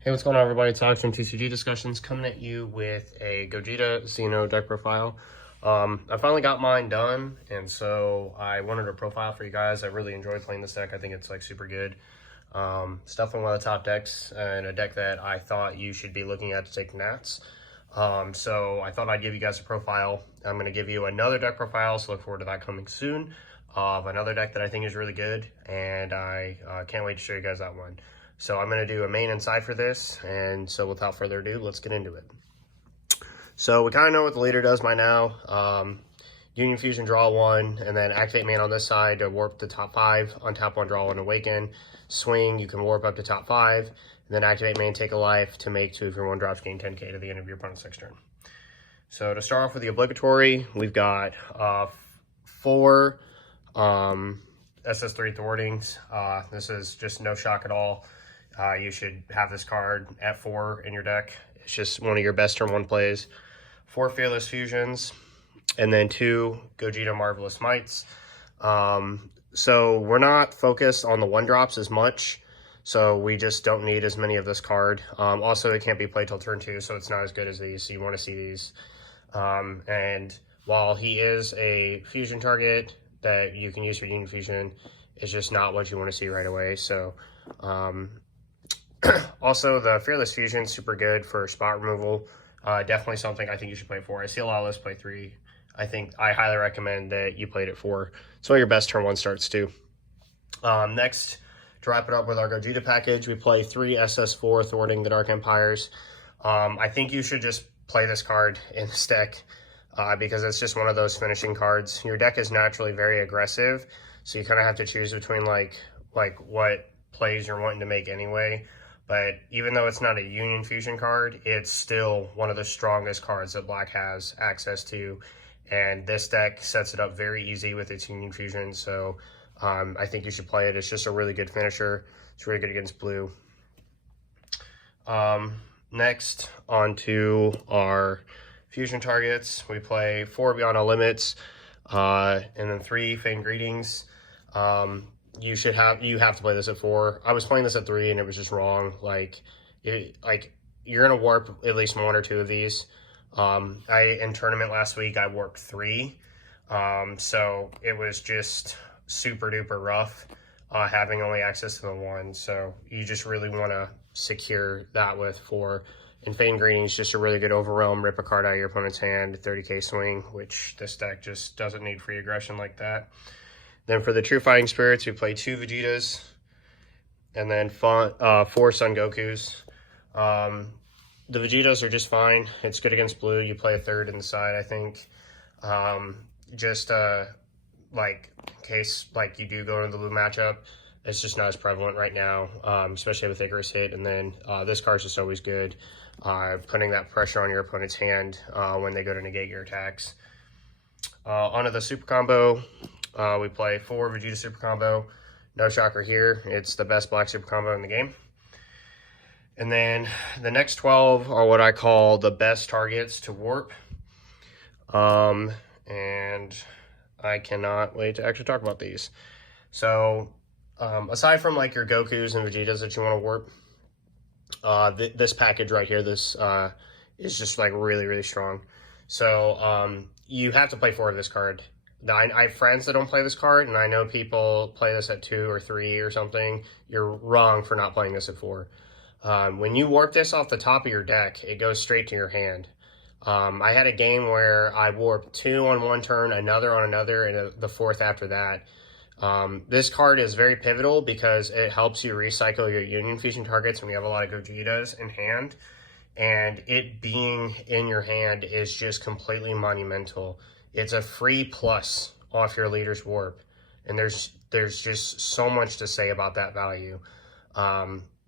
Hey, what's going on, everybody? It's Alex from TCG Discussions coming at you with a Goget Xeno deck profile. I finally got mine done, and so I wanted a profile for you guys. I really enjoy playing this deck. I think it's like super good. It's definitely one of the top decks, and a deck that I thought you should be looking at to take Nats. So I thought I'd give you guys a profile. I'm going to give you another deck profile, so look forward to that coming soon, of another deck that I think is really good, and I can't wait to show you guys that one. So I'm going to do a main and side for this, and so without further ado, let's get into it. So we kind of know what the leader does by now. Union Fusion, draw one, and then activate main on this side to warp the top 5, untap one, draw one, awaken. Swing, you can warp up to top 5, and then activate main, take a life to make 2 of your 1-drops, gain 10k to the end of your opponent's next turn. So to start off with the obligatory, we've got 4 SS3 thwartings. This is just no shock at all. You should have this card at 4 in your deck. It's just one of your best turn 1 plays. 4 Fearless Fusions, and then 2 Gogeta Marvelous Mites. So we're not focused on the 1-drops as much, so we just don't need as many of this card. Also, it can't be played till turn 2, so it's not as good as these, so you want to see these. And while he is a fusion target that you can use for Union Fusion, it's just not what you want to see right away. So also, the Fearless Fusion, super good for spot removal. Definitely something I think you should play 4. I see a lot of us play 3. I highly recommend that you played it 4. It's one of your best turn 1 starts too. Next, to wrap it up with our Gogeta package, we play 3 SS4 Thwarting the Dark Empires. I think you should just play this card in this deck because it's just one of those finishing cards. Your deck is naturally very aggressive, so you kind of have to choose between like what plays you're wanting to make anyway. But even though it's not a Union Fusion card, it's still one of the strongest cards that Black has access to. And this deck sets it up very easy with its Union Fusion. So I think you should play it. It's just a really good finisher. It's really good against blue. Next, on to our fusion targets. We play 4 Beyond All Limits, and then 3 Feigned Greetings. You have to play this at 4. I was playing this at 3 and it was just wrong. You're gonna warp at least 1 or 2 of these. In tournament last week I warped 3, so it was just super duper rough having only access to the 1. So you just really want to secure that with 4. And Feigned Greetings, just a really good overwhelm, rip a card out of your opponent's hand, 30k swing, which this deck just doesn't need free aggression like that. Then for the True Fighting Spirits, we play 2 Vegetas, and then 4 Son Gokus. The Vegetas are just fine. It's good against blue. You play a 3rd in the side, I think. In case you do go into the blue matchup, it's just not as prevalent right now, especially with Icarus hit. And then this card's just always good, putting that pressure on your opponent's hand when they go to negate your attacks. Onto the super combo. We play 4 Vegeta super combo. No shocker here. It's the best black super combo in the game. And then the next 12 are what I call the best targets to warp. And I cannot wait to actually talk about these. So aside from your Gokus and Vegetas that you want to warp, this package right here, this is just really, really strong. So you have to play 4 of this card. I have friends that don't play this card, and I know people play this at 2 or 3 or something. You're wrong for not playing this at 4. When you warp this off the top of your deck, it goes straight to your hand. I had a game where I warped 2 on 1 turn, another on another, and the 4th after that. This card is very pivotal because it helps you recycle your Union Fusion targets when you have a lot of Gogetas in hand. And it being in your hand is just completely monumental. It's a free plus off your leader's warp. And there's just so much to say about that value.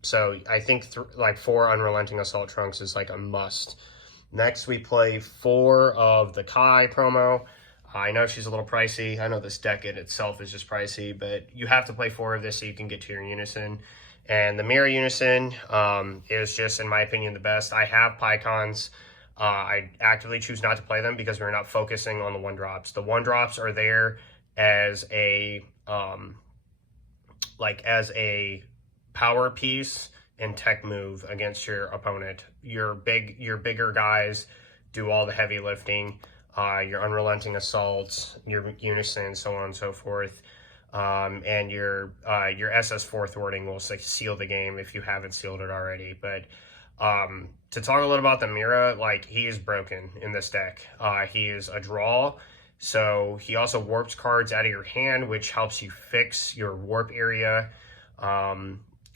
So I think 4 Unrelenting Assault Trunks is a must. Next, we play 4 of the Kai promo. I know she's a little pricey. I know this deck in itself is just pricey, but you have to play 4 of this so you can get to your Unison. And the Mirror Unison is just, in my opinion, the best. I have Pycons. I actively choose not to play them because we're not focusing on the 1-drops. The 1-drops are there as a power piece and tech move against your opponent. Your bigger guys do all the heavy lifting. Your unrelenting assaults, your unison, so on and so forth. And your SS4 thwarting will seal the game if you haven't sealed it already. But to talk a little about the Mira, like, he is broken in this deck. He is a draw, so he also warps cards out of your hand, which helps you fix your warp area.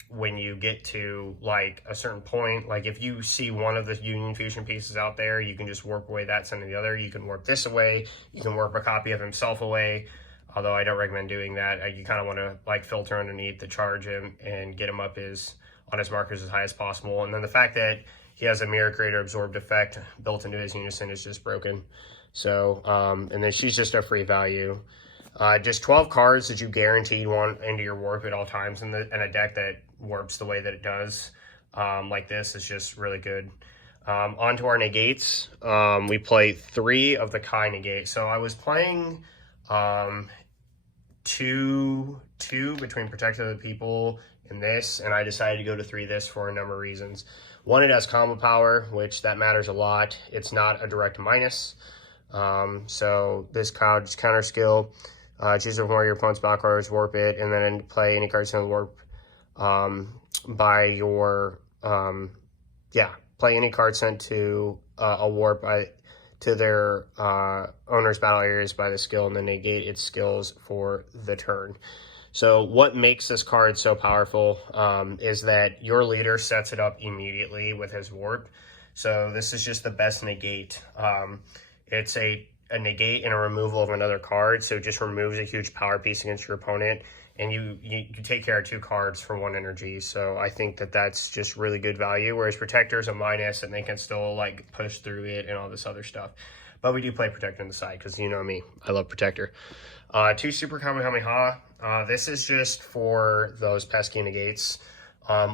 When you get to like a certain point, like if you see one of the Union Fusion pieces out there, you can just warp away that, send the other. You can warp this away. You can warp a copy of himself away. Although I don't recommend doing that. You kind of want to like filter underneath to charge him and get him up on his markers as high as possible. And then the fact that he has a Mirror Creator Absorbed effect built into his Unison is just broken. So, and then she's just a free value. Just 12 cards that you guaranteed want into your warp at all times in a deck that warps the way that it does, like this, is just really good. On to our negates. We play 3 of the Kai negate. So I was playing two between Protect Other People and this, and I decided to go to 3 this for a number of reasons. One, it has combo power, which that matters a lot. It's not a direct minus. So this card counter skill. Choose one of your opponent's battle cards, warp it, and then play any card sent warp by your play any card sent to a warp to their owner's battle areas by the skill, and then negate its skills for the turn. So what makes this card so powerful is that your leader sets it up immediately with his warp. So this is just the best negate. It's a negate and a removal of another card, so it just removes a huge power piece against your opponent, and you take care of 2 cards for 1 energy. So I think that that's just really good value, whereas Protector is a minus and they can still like push through it and all this other stuff. But we do play Protector on the side because you know me, I love Protector. 2 Super Kamehameha. This is just for those pesky negates,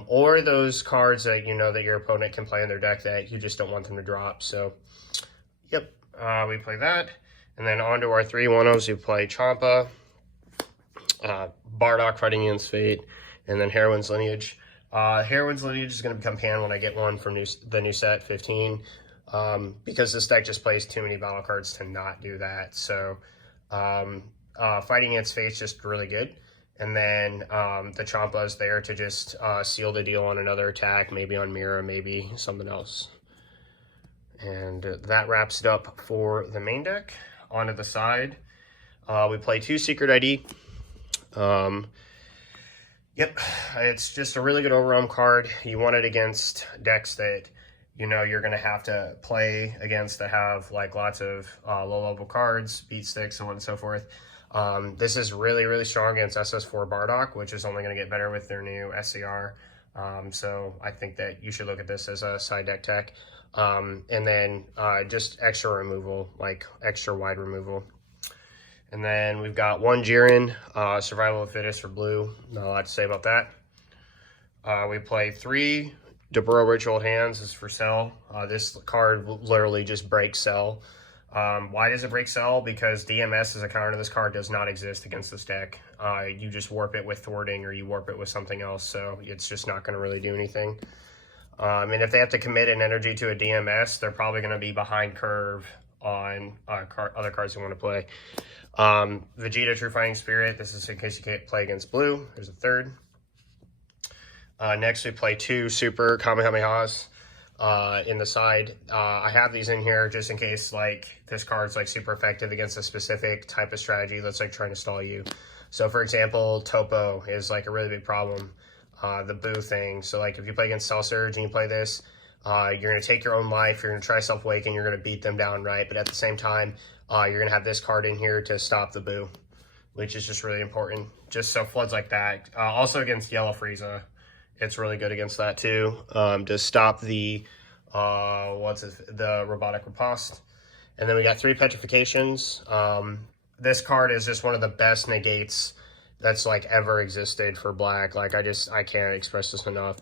or those cards that you know that your opponent can play in their deck that you just don't want them to drop. So yep. We play that, and then on to our 3 1-0s. We play Champa, Bardock Fighting Against Fate, and then Heroine's Lineage. Heroine's Lineage is going to become pan when I get one from the new set 15, because this deck just plays too many battle cards to not do that. So Fighting Against Fate's just really good, and then the Champa is there to just seal the deal on another attack, maybe on Mira, maybe something else. And that wraps it up for the main deck. Onto the side, we play 2 Secret ID. Yep, it's just a really good overwhelm card. You want it against decks that you know you're going to have to play against that have like lots of low-level cards, beat sticks, so on and so forth. This is really, really strong against SS4 Bardock, which is only going to get better with their new SCR. So I think that you should look at this as a side deck tech. And then just extra removal, like extra wide removal. And then we've got 1 Jiren, Survival of the Fittest for blue. Not a lot to say about that. We play 3 Daburo Ritual Hands. This is for Cell. This card literally just breaks Cell. Why does it break Cell? Because DMS as a counter to this card does not exist against this deck. You just warp it with thwarting, or you warp it with something else, so it's just not going to really do anything. And if they have to commit an energy to a DMS, they're probably going to be behind curve on other cards they want to play. Vegeta True Fighting Spirit. This is in case you can't play against blue. There's a 3rd. Next, we play 2 Super Kamehamehas in the side. I have these in here just in case like this card's like super effective against a specific type of strategy that's like trying to stall you. So for example, Topo is like a really big problem. The boo thing. So like if you play against Cell Surge and you play this, you're going to take your own life, you're going to try Self-Awaken, you're going to beat them down, right? But at the same time, you're going to have this card in here to stop the boo, which is just really important. Just so floods like that. Also against Yellow Frieza, it's really good against that too. To stop the, the Robotic Riposte. And then we got 3 Petrifications. This card is just one of the best negates that's like ever existed for black. Like I can't express this enough.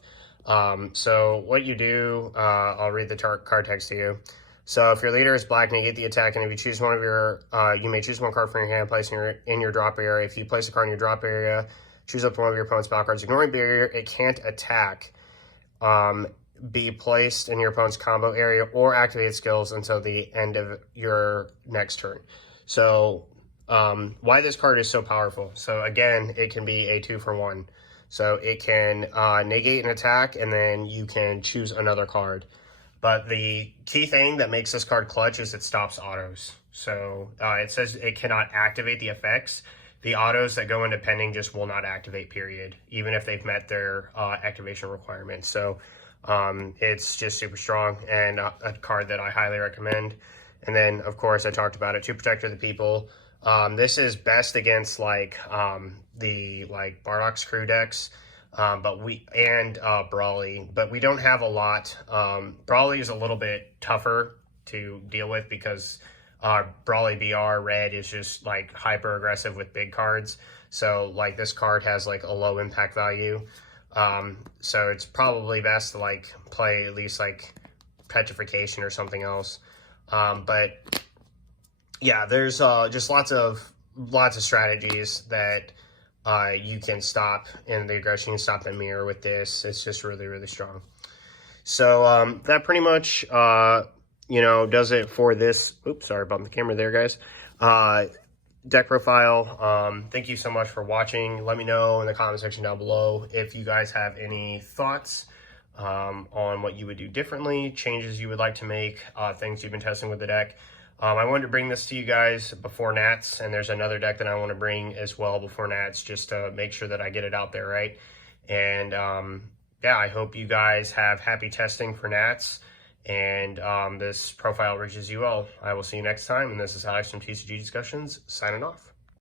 So what you do, I'll read the card text to you. So if your leader is black, negate the attack, and if you choose one of your, you may choose 1 card from your hand, placing it in your drop area. If you place a card in your drop area, choose up one of your opponent's battle cards, ignoring barrier, it can't attack. be placed in your opponent's combo area or activate skills until the end of your next turn. So why this card is so powerful. So again, it can be a 2-for-1. So it can negate an attack, and then you can choose another card. But the key thing that makes this card clutch is it stops autos. So it says it cannot activate the effects. The autos that go into pending just will not activate, period, even if they've met their activation requirements. So it's just super strong and a card that I highly recommend. And then, of course, I talked about it, to Protector of the People. This is best against the Bardock's crew decks, Brawly, but we don't have a lot. Brawly is a little bit tougher to deal with because Brawly BR red is just like hyper aggressive with big cards. So like this card has like a low impact value. So it's probably best to like play at least like Petrification or something else. But yeah, there's just lots of strategies that you can stop in the aggression. You can stop the mirror with this. It's just really, really strong. So that pretty much does it for this. Oops, sorry about the camera there, guys. Deck profile. Thank you so much for watching. Let me know in the comment section down below if you guys have any thoughts on what you would do differently, changes you would like to make, things you've been testing with the deck. I wanted to bring this to you guys before Nats, and there's another deck that I want to bring as well before Nats, just to make sure that I get it out there right. And yeah, I hope you guys have happy testing for Nats, and this profile reaches you well. I will see you next time, and this is Alex from TCG Discussions, signing off.